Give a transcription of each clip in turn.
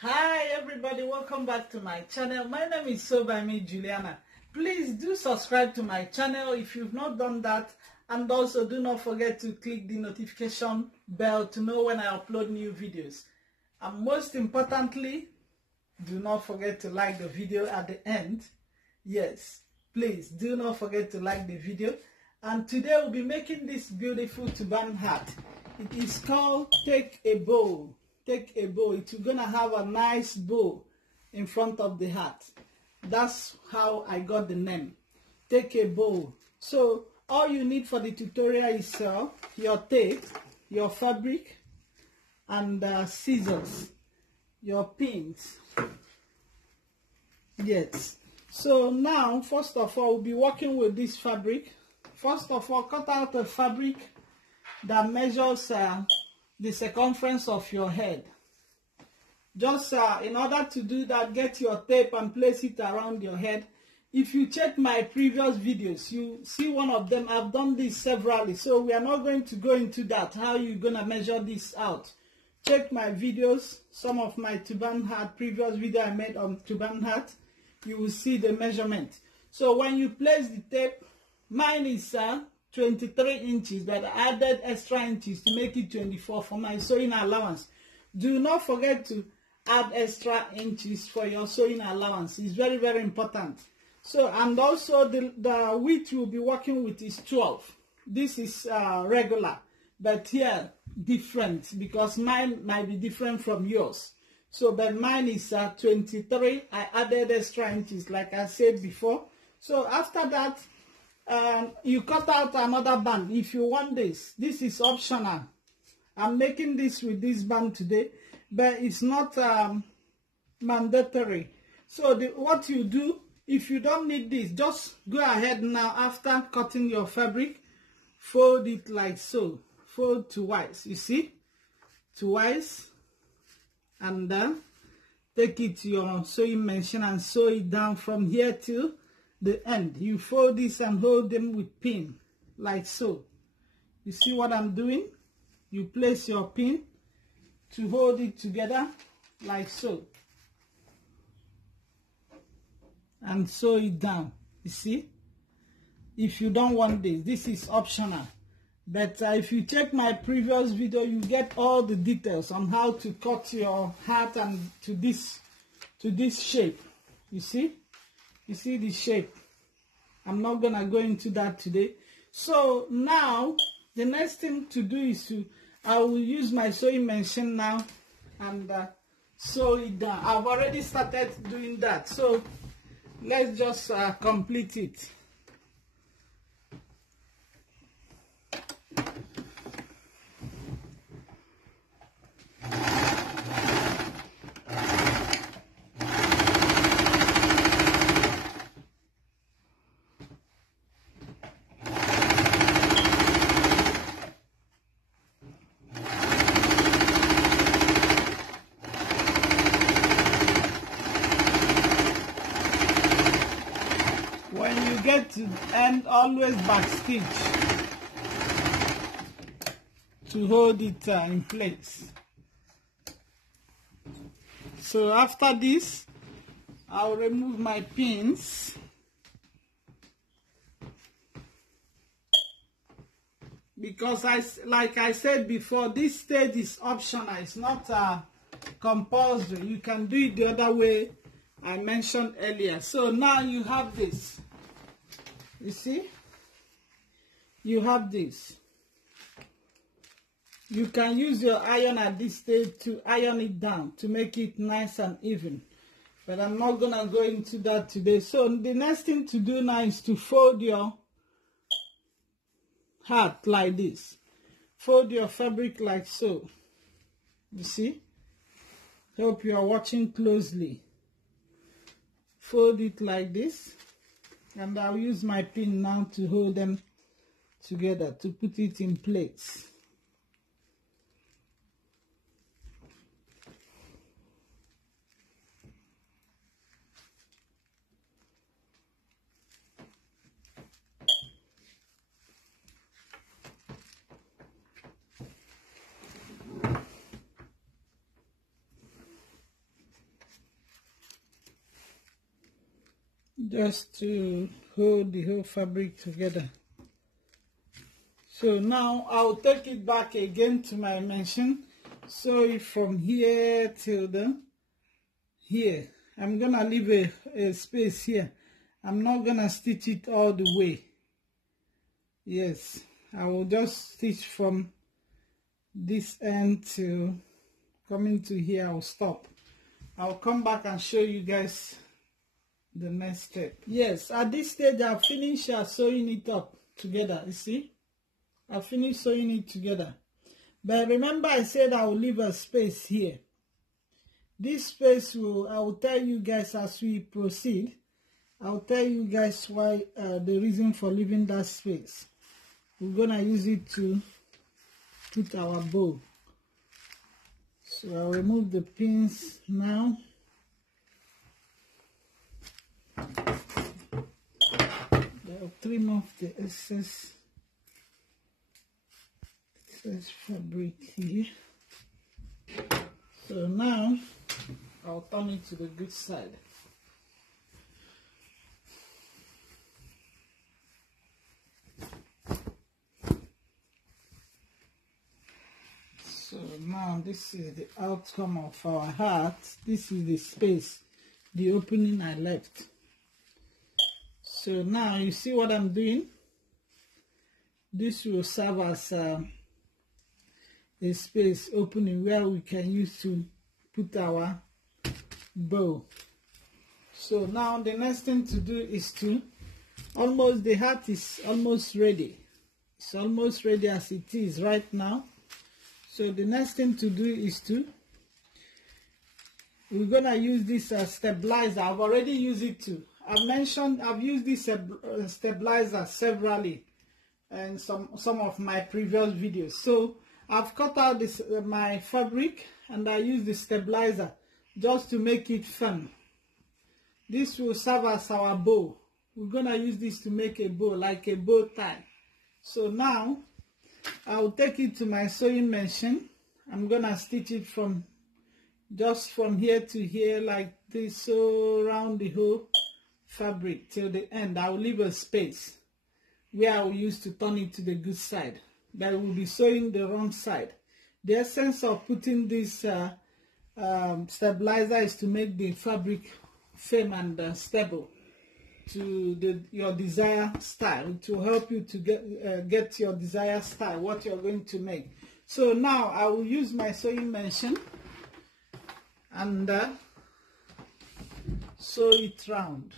Hi everybody, welcome back to my channel. My name is Turban Juliana. Please do subscribe to my channel if you've not done that, and also do not forget to click the notification bell to know when I upload new videos. And most importantly, do not forget to like the video at the end. Yes, please do not forget to like the video. And today we'll be making this beautiful turban hat. It is called Take a Bow. Take a bow. It's gonna have a nice bow in front of the hat. That's how I got the name. Take a bow. So all you need for the tutorial is your tape, your fabric, and scissors, your pins. Yes. So now, first of all, we'll be working with this fabric. First of all, cut out a fabric that measures the circumference of your head. Just in order to do that, get your tape and place it around your head. If you check my previous videos, you see one of them. I've done this severally, so we are not going to go into that, how you're gonna measure this out. Check my videos, some of my turban hat, previous video I made on turban hat. You will see the measurement. So when you place the tape, mine is 23 inches, but I added extra inches to make it 24 for my sewing allowance. Do not forget to add extra inches for your sewing allowance. It's very, very important. So, and also the width you'll be working with is 12. This is regular, but here different, because mine might be different from yours. So, but mine is 23. I added extra inches, like I said before. So after that, you cut out another band if you want this. This is optional. I'm making this with this band today, but it's not mandatory. So what you do, if you don't need this, just go ahead now. After cutting your fabric, fold it like so. Fold twice, you see, twice, and take it to your sewing machine and sew it down from here till the end. You fold this and hold them with pin like so. You see what I'm doing? You place your pin to hold it together like so, and sew it down. You see, if you don't want this is optional, but if you check my previous video, you get all the details on how to cut your hat and to this shape. You see the shape. I'm not gonna go into that today. So now the next thing to do is I will use my sewing machine now and sew it down. I've already started doing that, so let's just complete it. When you get to the end, always back stitch to hold it in place. So after this, I'll remove my pins. Because like I said before, this stage is optional. It's not compulsory. You can do it the other way I mentioned earlier. So now you have this. You see? You have this. You can use your iron at this stage to iron it down to make it nice and even. But I'm not gonna go into that today. So the next thing to do now is to fold your hat like this. Fold your fabric like so. You see? Hope you are watching closely. Fold it like this, and I'll use my pin now to hold them together to put it in place. just to hold the whole fabric together. So now I'll take it back again to my machine. So from here till here, I'm gonna leave a space here. I'm not gonna stitch it all the way. Yes, I will just stitch from this end to coming to here. I'll stop. I'll come back and show you guys the next step. Yes, at this stage I've finished sewing it up together. You see, I finished sewing it together. But remember, I said I will leave a space here. This space I will tell you guys as we proceed. I'll tell you guys why, the reason for leaving that space. We're gonna use it to put our bow. So I'll remove the pins now. I'll trim off the excess fabric here. So now I'll turn it to the good side. So now this is the outcome of our heart. This is the space, the opening I left. So now you see what I'm doing? This will serve as a space opening where we can use to put our bow. So now the next thing to do is to the heart is almost ready. It's almost ready as it is right now. So the next thing to do is we're gonna use this stabilizer. I've already used it too. I've used this stabilizer severally in some of my previous videos. So I've cut out my fabric and I use the stabilizer just to make it firm. This will serve as our bow. We're gonna use this to make a bow, like a bow tie. So now I'll take it to my sewing machine. I'm gonna stitch it just from here to here like this, so around the whole fabric till the end. I'll leave a space where I will use to turn it to the good side, but we'll be sewing the wrong side. The essence of putting this stabilizer is to make the fabric firm and stable to your desired style, to help you to get your desired style, what you're going to make. So now I will use my sewing machine and sew it round.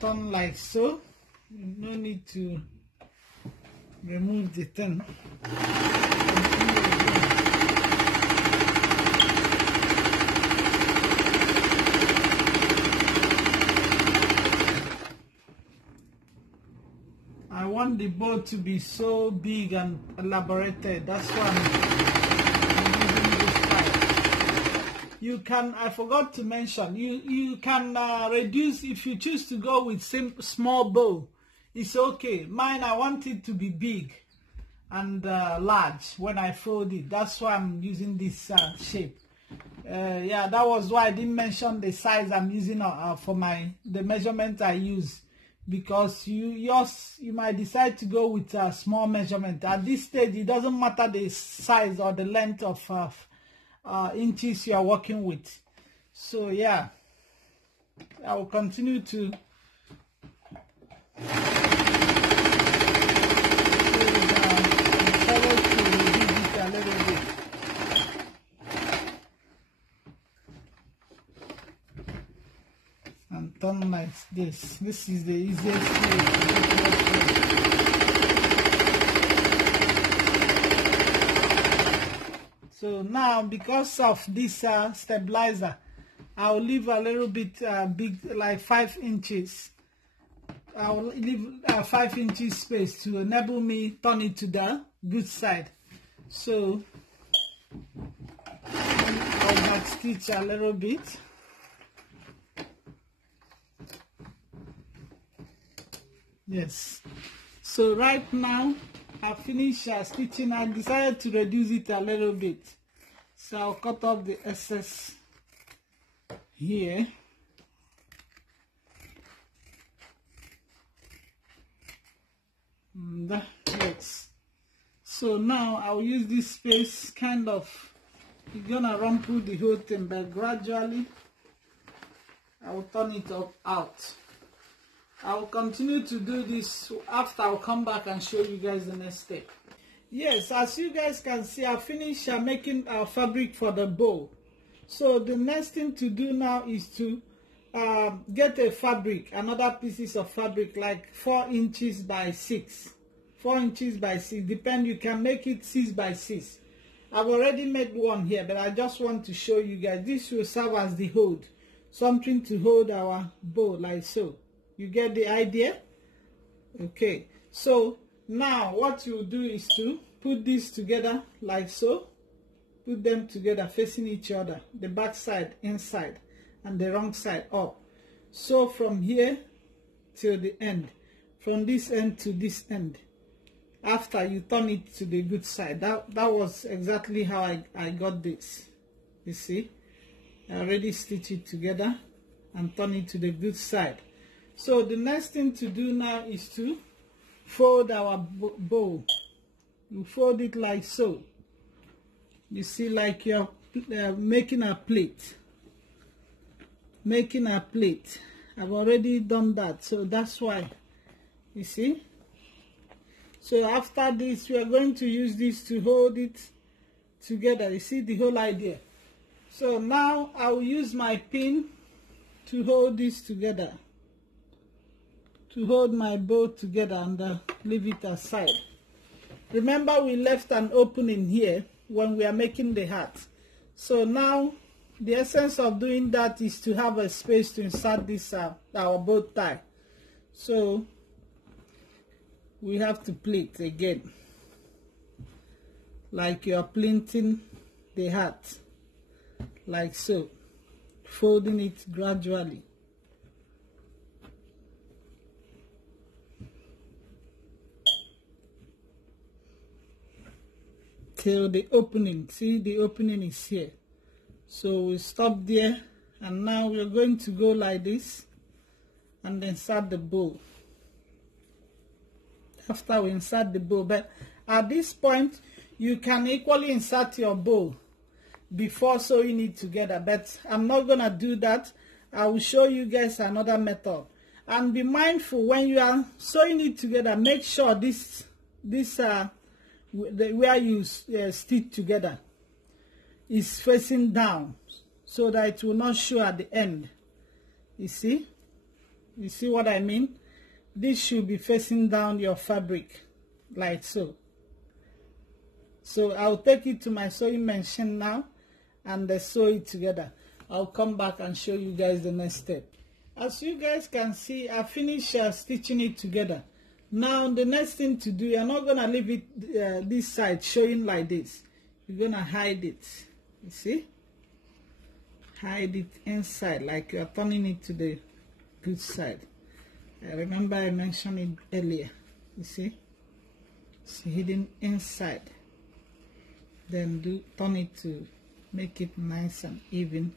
Turn like so. No need to remove the thing. I want the bow to be so big and elaborated. That's why I'm using this style. You can, I forgot to mention, you can reduce if you choose to go with small bow. It's okay. Mine, I want it to be big and large when I fold it. That's why I'm using this shape. Yeah, that was why I didn't mention the size I'm using for the measurement I use, because you might decide to go with a small measurement. At this stage, it doesn't matter the size or the length of inches you are working with. So yeah, I will continue to a little bit. And turn like this. This is the easiest way. So now, because of this stabilizer, I'll leave a little bit big, like 5 inches. I'll leave 5 inches space to enable me turn it to the good side. So I'll back stitch a little bit. Yes, so right now I finished stitching. I decided to reduce it a little bit, so I'll cut off the excess here. And that works. So now I'll use this space, kind of, you're gonna rumple the whole thing, but gradually I will turn it out. I will continue to do this. After I'll come back and show you guys the next step. Yes, as you guys can see, I finished making our fabric for the bow. So the next thing to do now is to get a fabric, another pieces of fabric, like 4 inches by 6. 4 inches by 6, depend, you can make it 6 by 6. I've already made one here, but I just want to show you guys. This will serve as the hold, something to hold our bow, like so. You get the idea? Okay, so now what you do is to put this together like so. Put them together facing each other, the back side inside and the wrong side up. So from here till the end, from this end to this end, after you turn it to the good side. That was exactly how I got this. You see, I already stitched it together and turn it to the good side. So the next thing to do now is to fold our bow. You fold it like so. You see, like you're making a plate. Making a plate. I've already done that, so that's why. You see? So after this, we are going to use this to hold it together. You see the whole idea? So now I will use my pin to hold this together. To hold my bow together and leave it aside. Remember, we left an opening here when we are making the hat. So now the essence of doing that is to have a space to insert this our bow tie. So we have to pleat again, like you are pleating the hat, like so, folding it gradually. Till the opening. See, the opening is here. So we stop there, and now we're going to go like this and insert the bow. After we insert the bow, but at this point you can equally insert your bow before sewing it together, but I'm not gonna do that. I will show you guys another method. And be mindful when you are sewing it together, make sure this where you stitch together is facing down, so that it will not show at the end. You see what I mean? This should be facing down your fabric, like so. So I'll take it to my sewing machine now and sew it together. I'll come back and show you guys the next step. As you guys can see, I finished stitching it together. Now the next thing to do, you're not gonna leave it this side showing like this. You're gonna hide it. You see? Hide it inside, like you're turning it to the good side. I remember I mentioned it earlier. You see? It's hidden inside. Then turn it to make it nice and even.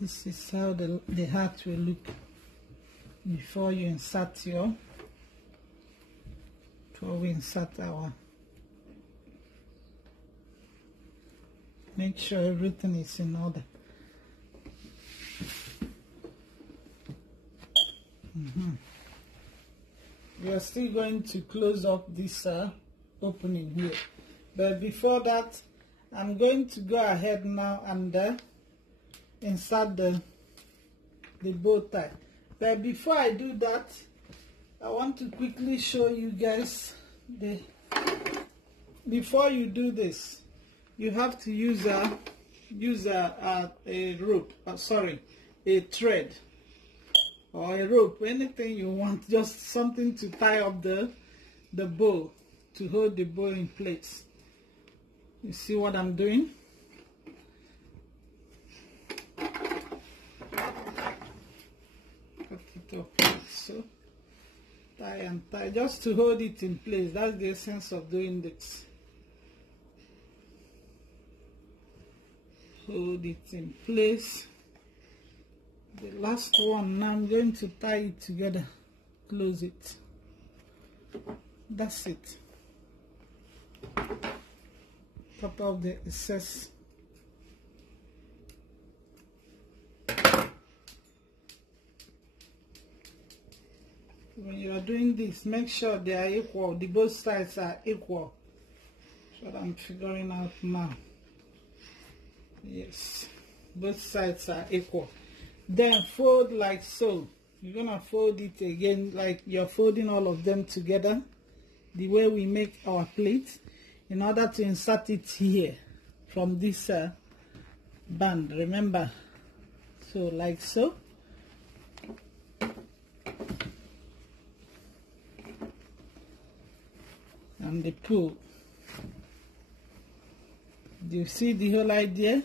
This is how the hat will look before you insert before we insert our. Make sure everything is in order. We are still going to close up this opening here, but before that, I'm going to go ahead now and insert the bow tie. But before I do that, I want to quickly show you guys before you do this, you have to use a rope, a thread. or a rope, anything you want, just something to tie up the bow, to hold the bow in place. You see what I'm doing? Cut it up like so. Tie and tie, just to hold it in place. That's the essence of doing this. Hold it in place. The last one, now I'm going to tie it together. Close it. That's it. Top of the excess. When you are doing this, make sure they are equal. The both sides are equal. That's what I'm figuring out now. Yes, both sides are equal. Then fold like so. You're gonna fold it again like you're folding all of them together, the way we make our plate, in order to insert it here from this band. Remember, so like so. And the pull. Do you see the whole idea?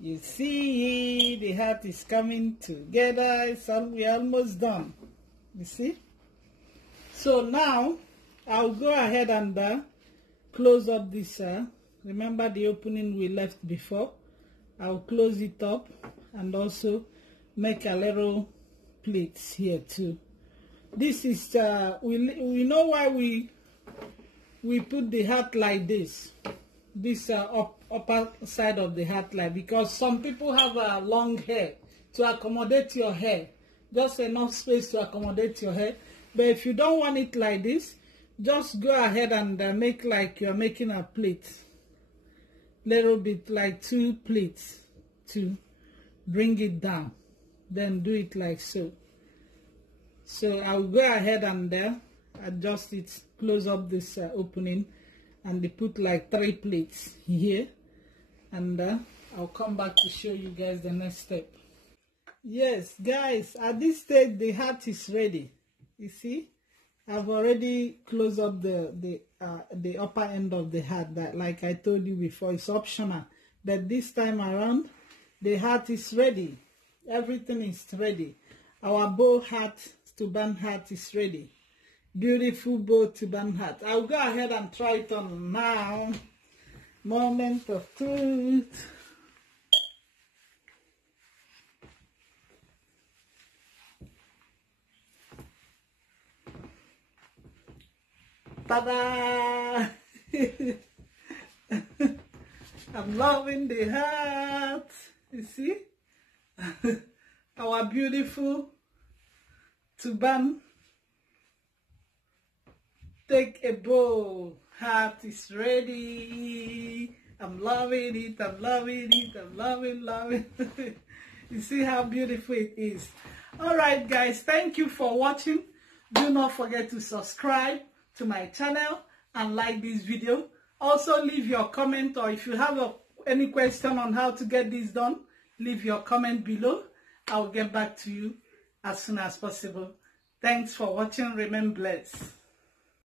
You see, the heart is coming together. We're almost done. You see? So now, I'll go ahead and close up this. Remember the opening we left before? I'll close it up and also make a little plates here too. This is, we know why we put the heart like this. This upper side of the hat, like, because some people have long hair. To accommodate your hair, just enough space to accommodate your hair. But if you don't want it like this, just go ahead and make like you're making a plate, little bit like 2 plates to bring it down. Then do it like so. So I'll go ahead and adjust it, close up this opening, and they put like 3 plates here, and I'll come back to show you guys the next step. Yes guys, at this stage the hat is ready. You see, I've already closed up the upper end of the hat. That, like I told you before, it's optional, but this time around the hat is ready. Everything is ready. Our bow hat, Turban hat, is ready. Beautiful bow Turban hat. I'll go ahead and try it on now. Moment of truth. Ta-da! I'm loving the hat. You see? Our beautiful Turban take a bow hat is ready. I'm loving it. I'm loving it. I'm loving it. You see how beautiful it is. All right guys, thank you for watching. Do not forget to subscribe to my channel and like this video. Also leave your comment, or if you have any question on how to get this done, leave your comment below. I'll get back to you as soon as possible. Thanks for watching. Remain blessed.